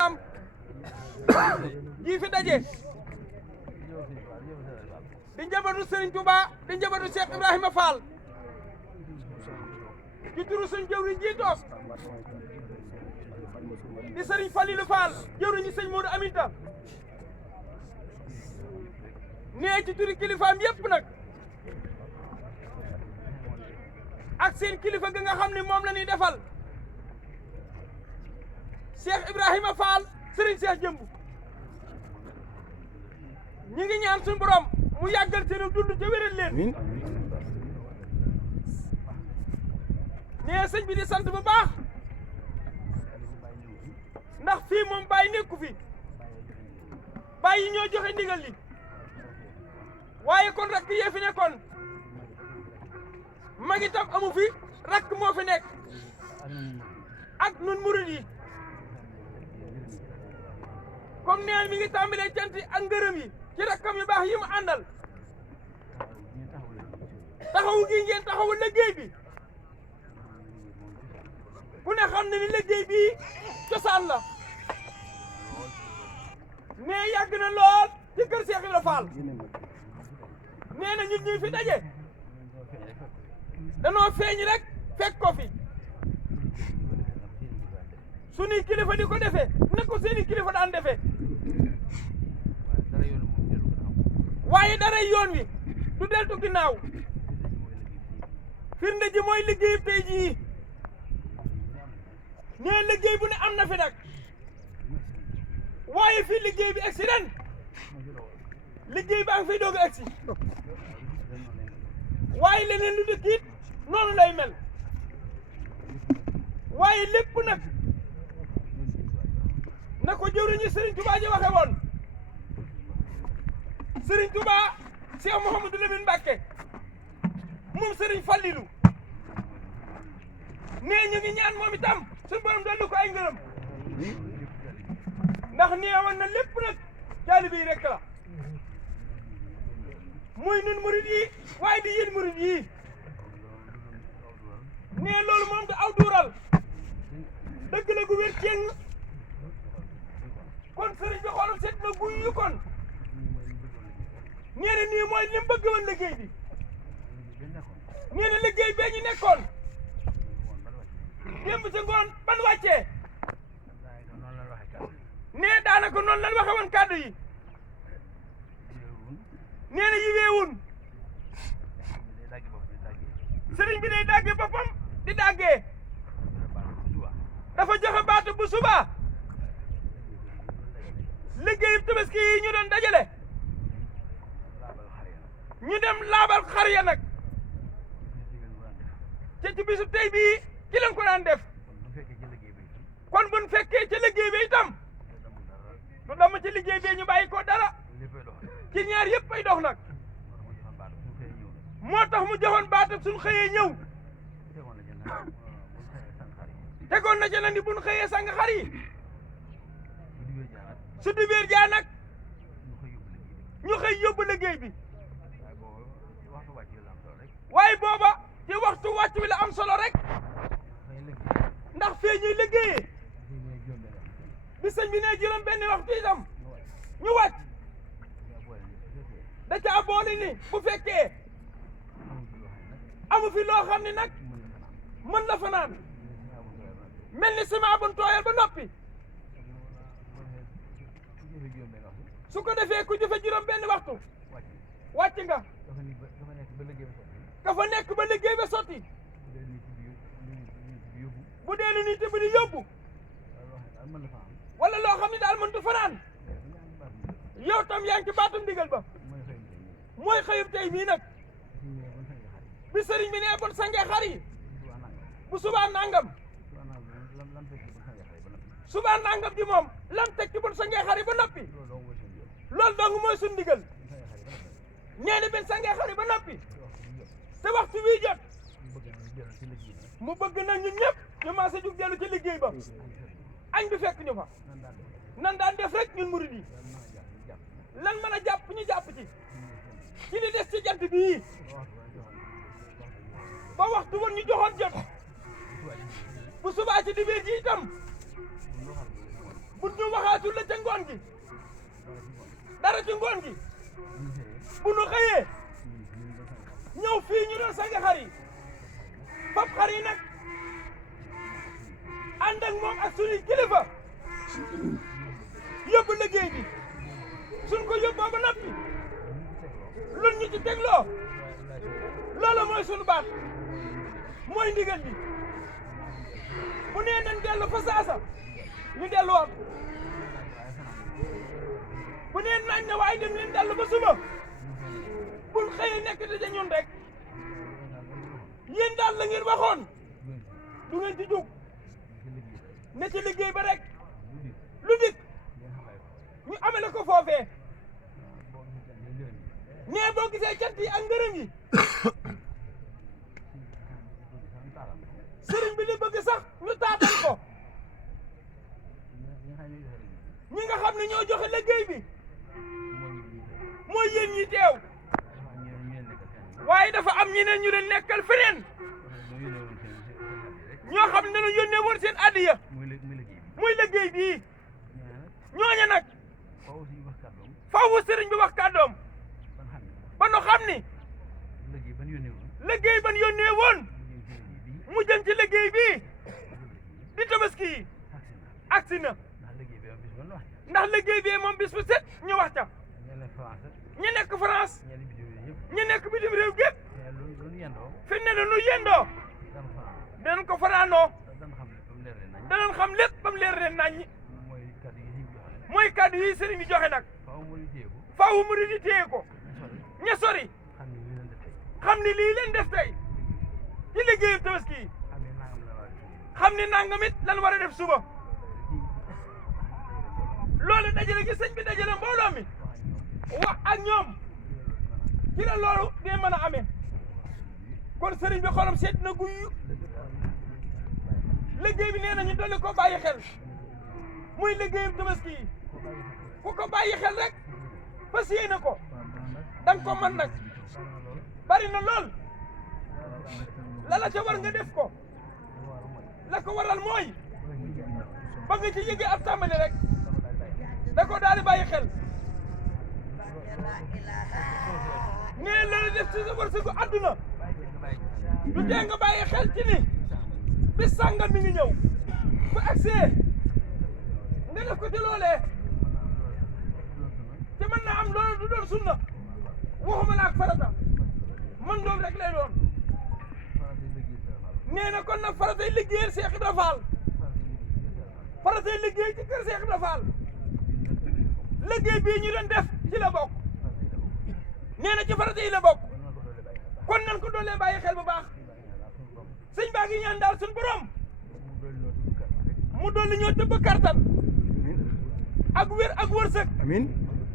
am ji fi daje di njabootu Serigne Touba di njabootu Cheikh Ibrahima Fall ci turu suñ jëwriñ ji toog di Serigne Falilou Fall jëwriñu sëñ Modou Aminta nee ci turu kilifaam yépp nag ak seen kilifa ga nga xam ne moom la ñuy defal Cheikh Ibrahima Fall Serigne Cheikh Jëmb ñi ngi ñaan suñu borom mu yàggal seen dund ca wéral leen nee sëñ bi di sant bu baax ndax fii moom bàyyi nekku fi bàyyi ñoo joxe ndigal li waaye kon rakk yee fi nekkoon mag itam amu fi rakk moo fi nekk ak nun murid yi comme neen mi ngi tàmbalee cant ak ngërëm yi ci rakkam yu baax yi mu àndal taxawu gi ngeen taxawu liggéey bi ku ne xam ne ni liggéey bi cosaan la mais yàgg na lool ci kër Cheikh Ibra Fall nee na ñun ñi fi daje danoo feeñ rek fekk ko fi sunuy kilifa di ko defee na ko seeni kilifa daan defee waaye dara yoon wi du deltu ginnaaw firnde ji mooy liggéey tey jii nee liggéey bu ne am na fi nag waaye fii liggéey bi egsi ren liggéey baa ngi fiy doog a egsi waaye leneen lu dëkk it noonu lay mel waaye lépp nag na ko jëwriñu Serigne Touba ji waxe woon Serigne Touba Cheikh Mouhamadou Lamine Mbacké moom Serigne Fallilou nee ñu ngi ñaan moom itam suñu borom dolli ko ay ngërëm ndax neewoon na lépp nag taalibe yi rek la muy nun murid yi waaye di yéen murid yi nee loolu moom du aw duural dëgg la gu wér ceng kon sëriñ bi xoolal seet na guy yu kon nee na nii mooy li mu bëgg woon liggéey bi nee na liggéey bee ñu nekkoon démb ci ngoon ban wàccee nee daanaka noonu lan waxe woon kàddu yi nee na yiweewun sëriñ bi day dàggee boppam di dàggee dafa joxe baatu bu suba liggéeyu tabaski yi ñu doon dajale ñu dem laabal xar ya nag te ci bisu tey bii ci lañ ko daan def kon buñ fekkee ci liggéey bi itam du dama ci liggéey bi ñu bàyyi ko dara ci ñaar yëpp ay dox nag moo tax mu joxoon baatam suñ xëyee ñëw tegoon na ci na ni buñ xëyee sang xar yi su dibéer jaa nag ñu xëy yóbbu liggéey bi waaye booba ci waxtu wàcc wi la am solo rek ndax fee ñuy liggéeyee bi sëñ bi ne juróom benn waxtu itam ñu wàcc da ca boole ni bu fekkee amu fi loo xam ni nag mën la fanaan mel ni ciment buñ tooyal ba noppi su ko defee ku jëfe juróom benn waxtu wàcc nga ka fa nekk ba liggéey ba sotti bu dee lu nit bi di yóbbu wala loo xam ne daal mëntu fanaan yow tam yaa ngi ci baatum ndigal ba mooy xëyub tey bii nag bi sëriñ bi nee bon sangee xar yi bu subaa nangam subaa nangam ji moom lam teg ci bon sangee xar yi ba noppi loolu dong mooy suñ ndigal nee na ben sangee xar yi ba noppi te waxtu wii jot mu bëgg nag ñun ñëpp ñu maase jug dellu ci liggéey ba añ bi fekk ñu fa nan daan def rek ñun murid yi lan mën a jàpp ñu jàpp ci li des ci jant bii ba waxtu woon ñu joxoon jot bu subaa ci dibéer ji itam bu ñu waxaatul la ca ngoon gi dara ci ngoon gi bu nu xëyee ñëw fii ñu doon sange xar yi fab xar yi nag ànd ak moom ak suñuy kilifa yóbbu liggéey bi suñ ko yóbboo ba noppi lun ñu ci tegloo loolu mooy sunu baat mooy ndigal li bu nee nañ dellu fa saasa ñu delluwaat bu nee nañ ne waaye dem leen dellu ba suba bul xëyee nekk daja ñun rek yéen daal la ngeen waxoon du ngeen ci jóg ne ci liggéey ba rek lu dik ñu amele ko foofee nee boo gisee cant yi ak ngërëm yi sëriñ bi li bëgg sax ñu taatal ko ñi nga xam ne ñoo joxe liggéey bi mooy yéen ñi teew waaye dafa am ñeneen ñu leen nekkal feneen ñoo xam ne ñu yónnee woon seen addiya muy liggéey bii ñooña nag faaw sëriñ bi wax kàddoom ba nu xam ni liggéey ban yónnee woon mu jëm ci liggéey bii di tabaski yi agsi na ndax liggéey bi moom bis bu set ñu wax ca ñu nekk France ñu nekk bitim réew gépp fi ne nu yendoo danañ ko fanaanoo danañ xam lépp ba mu leer leen naññi mooy kàddu yi sëriñ bi joxe nag faaw murid yi téye ko ña sori xam ni lii leen def tey ci liggéeyu tabaski yi xam ni nangam it lan war a def suba loolu dajale gi sëñ bi dajale mbooloo mi wax ak ñoom ci la loolu dee mën a amee kon sëriñ bi xolam seet na guyu liggéey bi nee na ñu dolli ko bàyyi xel muy liggéeyu tabaski yi ku ko bàyyi xel rek fas yéene ko danga ko mën nag bari na lool la ca war nga def ko la ko waral mooy ba nga ci yëgee ab tàmbali rek da ko daal di bàyyi xel nee loolu def ci sa wërsëgu àdduna du tee nga bàyyi xel ci ni bis sàngam mi ngi ñëw bu agsee nga def ko ci loolee te mën naa am loolu du doon sunna waxuma la ak farata man doom rek lay doon nee na kon nag faratay liggéeyal Cheikh Ibra Fall faratay liggéey ci kër Cheikh Ibra Fall liggéey bii ñu doon def ci la bokk nee na ci farata yi la bokk kon nan ko doolee bàyyi xel bu baax sëñ baa ngi ñaan daal suñu borom mu dolli ñoo tëbb kartan ak wér ak wërsëg amiin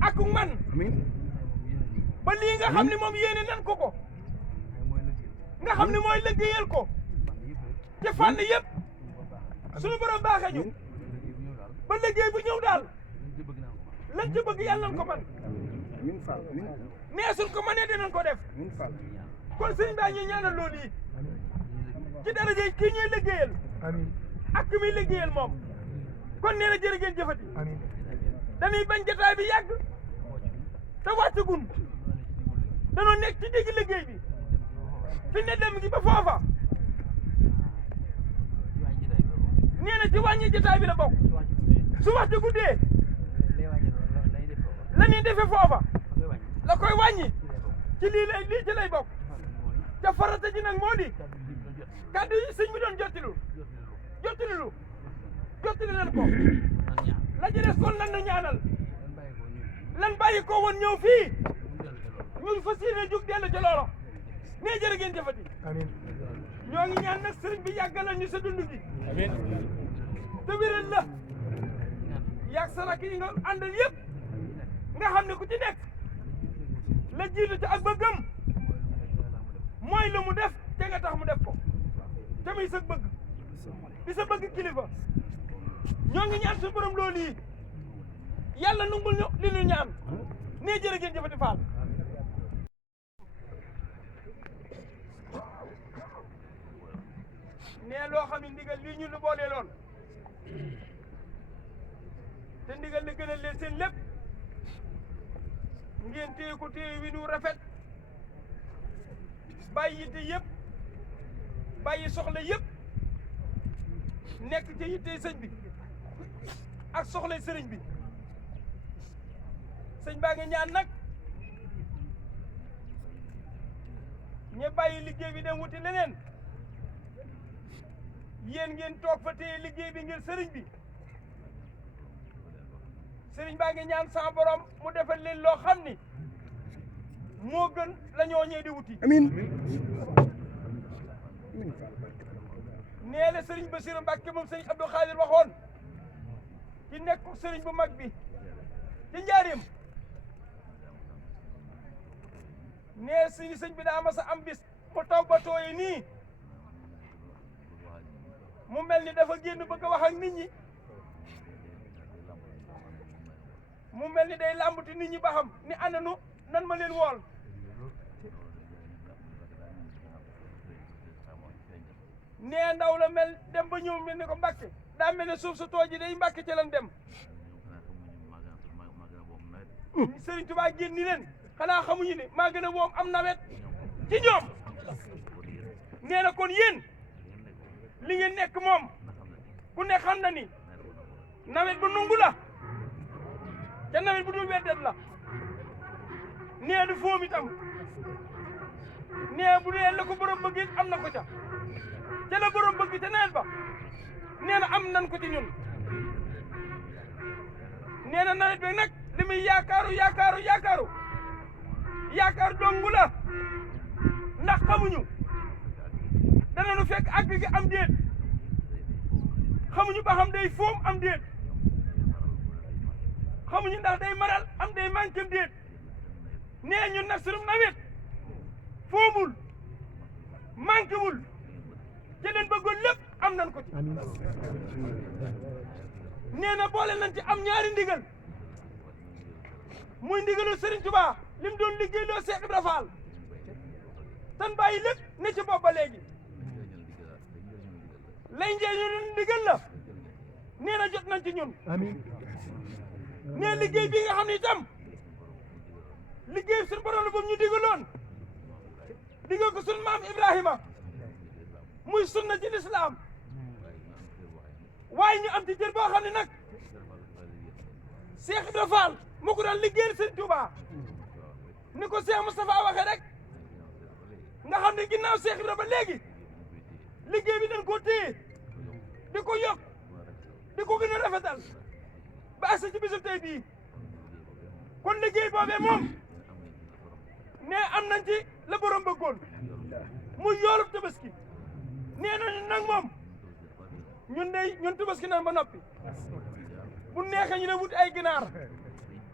ak man amiin ba lii nga xam ne moom yéene nan ko nga xam ne mooy liggéeyal ko te fànn yëpp suñu borom baaxee ñu ba liggéey bu ñëw daal lan ci bëgg yàlla nan ko man nee suñ ko mënee dinañ ko def kon sëñ baa ñuy ñaanal loolu yi ci daraja kii ñuy liggéeyal ak ki muy liggéeyal moom kon nee na jërë ngeen jëfati dañuy bañ jotaay bi yàgg te wàccagun danoo nekk ci digg liggéey bi fi ne dem gi ba foofa nee na ci wàññi jotaay bi la bokk su waxtu guddee la ñuy defee foofa la koy wàññi ci lii ci lay bokk te farata ji nag moo di kàddu yi sëñ bi doon jottali leen ko la ci des kon lan nu ñaanal lan bàyyi ko woon ñëw fii ñu fas yéene jóg dellu ca loolo nee jërë ngeen jëfati ñoo ngi ñaan nag sëriñ bi yàggalal ñu sa dund gi te wéral la yàgg sa rakk yi nga àndal yëpp nga xam ne ku ci nekk la jiitu ci ak bëggam mooy la mu def te nga tax mu def ko te muy sa bëgg di sa bëgg kilifa ñoo ngi ñaan suñu borom loolu yi yàlla nungul ñu li ñu ñaan nee jërë ngeen jëfati Fall nee loo xam ne ndigal lii ñu lu boolee loon te ndigal li gënal leen seen lépp ngeen téye ko téye wi nu rafet bàyyi yitte yëpp bàyyi soxla yëpp nekk ci yitte sëñ bi ak soxla sëriñ bi sëñ baa ngi ñaan nag ñe bàyyi liggéey bi dem wuti leneen yéen ngeen toog fa téye liggéey bi ngir sëriñ bi sëriñ baa ngi ñaan sa borom mu defal leen loo xam ni moo gën la ñoo ñee di wuti amiin nee na sëriñ Bassirou Mbacke moom sëriñ Abdou Khadir waxoon ci nekku sëriñ bu mag bi ci njaareem nee suñu sëñ bi daa mas a am bis mu taw ba tooye nii mu mel ni dafa génn bëgg a wax ak nit ñi mu mel ni day làmbati nit ñi ba xam ni ananu nan ma leen wool nee ndaw la mel dem ba ñëw mel ni ko Mbàkke daa mel ne suuf su tooji day Mbàkke ci lan dem Sëriñ Tuubaa génn ni leen xanaa xamuñu ne maa gën a woom am nawet ci ñoom nee na kon yéen li ngeen nekk moom ku ne xam na ni nawet bu nungu la ca nawet bu dul weddet la nee du foom itam nee bu dee la ko borom bëgg am na ko ca la borom bëgg te nawet ba nee na am nan ko ci ñun nee na nawet bi nag li muy yaakaar dongu la ndax xamuñu dana nu fekk àgg gi am déet xamuñu ba xam day foom am déet xamuñu ndax day maral am day manqué déet nee ñun nag sunu nawet foomul manqué wul ci leen bëggoon lépp am nan ko ci nee na boole nañ ci am ñaari ndigal muy ndigalu Serigne Touba lim doon liggéeyloo Cheikh Ibra Fall tan bàyyi lépp ne ci bopp ba léegi lay njëriñu ndigal la nee na jot nañ ci ñun nee liggéey bi nga xam ne itam liggéey suñu borom la boobu ñu digaloon digal ko suñu maam Ibrahima muy sunna ci lislaam waaye ñu am ci cër boo xam ne nag Cheikh Ibra Fall moo ko daan liggéeyal Sëriñ Touba ni ko Cheikh Moustapha waxee rek nga xam ne ginnaaw Cheikh Ibra ba léegi liggéey bi dañ koo téye di ko yokk di ko gën a rafetal ba agsi ci bisu tey bii kon liggéey boobee moom nee am nañ ci la borom bëggoon muy yoolub tabaski nee nañu nag moom ñun tabaski nan ba noppi bu neexee ñu ne wuti ay ginaar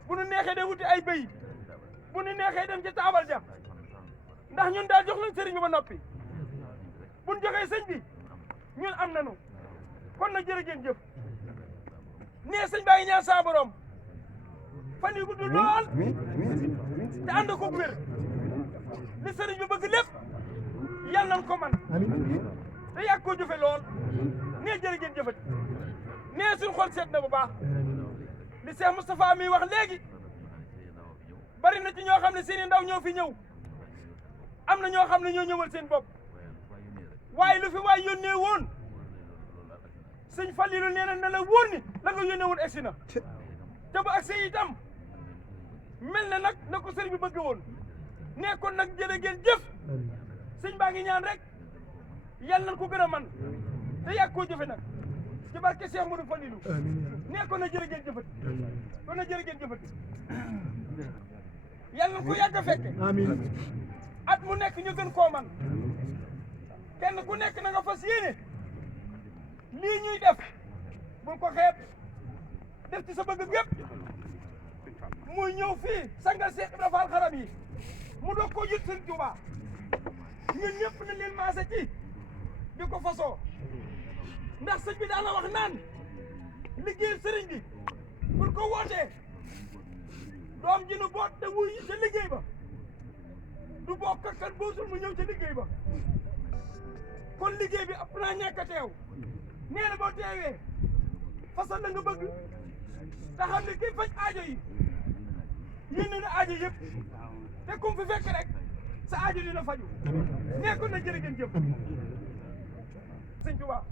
bu nu neexee de wuti ay bëy bu nu neexee dem ci taabal ja ndax ñun daal jox nañ sëriñ bi ba noppi bu ñu joxee sëñ bi ñun am nañu kon nag jërë ngeen jëf nee sëñ baa ngi ñaan saa borom fan yu gudd lool te ànd ko wér li sëriñ bi bëgg lépp yàlla nañ ko man te yàgg koo jëfe lool nee jërë ngeen jëfati nee suñu xol seet na bu baax li Cheikh Moustapha mi wax léegi bari na ci ñoo xam ne seeni ndaw ñoo fi ñëw am na ñoo xam ne ñoo ñëwal seen bopp waaye lu fi waay yónnee woon sëñ Fallilu nee na la wóor ni la nga yónnee woon egsi na te bu agsi itam mel na nag na ko sëriñ bi bëgg woon nee kon nag jërë ngeen jëf sëñ baa ngi ñaan rek yal nañ ko gën a man te yàgg koo jëfe nag ci barke Cheikh Modou Fallilu nee kon na jërë ngeen jëfati kon na jërë ngeen jëfati yal nañ ko yàgg a fekke at mu nekk ñu gën koo man kenn ku nekk na nga fas yéene lii ñuy def bul ko xeeb def ci sa bëgg gépp muy ñëw fii sangal Cheikh Ibra Fall xarab yi mu doog koo yët Sëriñ Tuubaa ñun ñëpp na leen maase ci di ko fasoo ndax sëñ bi daana wax naan liggéey sëriñ bi bul ko wootee doom ji nu boot te wuy ca liggéey ba du bokk kan boosul mu ñëw ca liggéey ba kon liggéey bi ëpp naa ñàkk a teew nee na boo teewee fasal la nga bëgg te xam ne kii faj aajo yi yéen na aajo yëpp te kum fi fekk rek sa aajo dina faju nekkoon na jërë ngeen jëf sëñ Tuubaa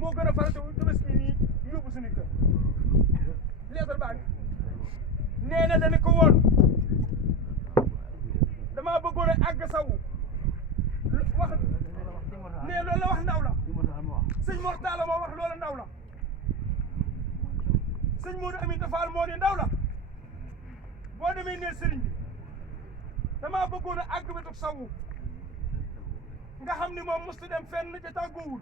moo gën a farata wu Tabaski nii yóbbu suñu kër leetar baa ngi nee na dana ko woon dama bëggoon a àgg saw wax nee loolu la wax ndaw la sëñ Mor Talla moo wax loola ndaw la sëñ Modou Aminta Fall moo ne ndaw la boo demee nee sëriñ bi dama bëggoon a àgg wetu sawu nga xam ni moom mustu dem fenn ca tàggoowul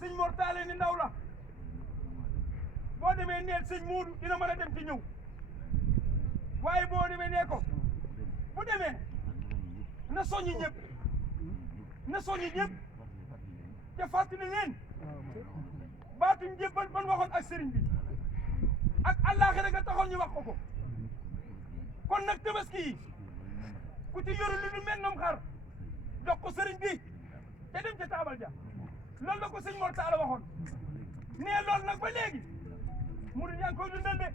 sëñ Mor Talla ni ndaw la boo demee nee sëñ Modou dina mën a dem ci ñëw waaye boo demee nee ko bu demee na soññi ñëpp te fàttali leen baatuñ jébbal ban waxoon ak sëriñ bi ak àllaaxira nga taxoon ñu wax ko kon nag Tabaski yi ku ci yoru lu mel noom xar jox ko sëriñ bi te dem ca taabal ja loolu la ko sëñ Mor Talla waxoon nee loolu nag ba léegi mu yaa ngi koy dundal de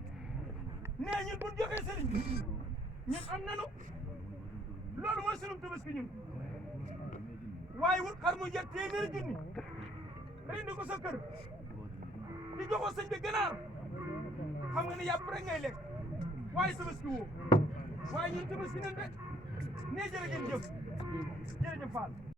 nee ñun buñ joxee sëriñ bi ñun am nanu loolu mooy sunu Tabaski ñun waaye wut xar mu jar téeméeri junni rendi ko sa kër di joxoo sëñ bi ganaar xam nga ne yàpp rek ngay lekk waaye Tabaski woo waaye ñun Tabaski nañ de nee jërë ngeen jëf jërëjëf Fall